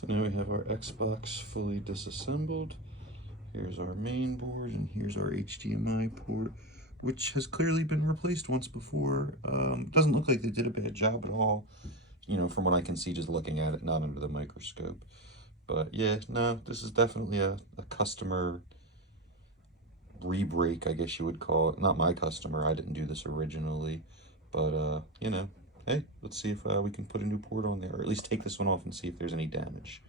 So now we have our Xbox fully disassembled. Here's our main board, and here's our HDMI port, which has clearly been replaced once before. Doesn't look like they did a bad job at all, you know, from what I can see just looking at it, not under the microscope. But yeah, no, this is definitely a customer re-break, I guess you would call it. Not my customer, I didn't do this originally. But, you know, hey, let's see if we can put a new port on there, or at least take this one off and see if there's any damage.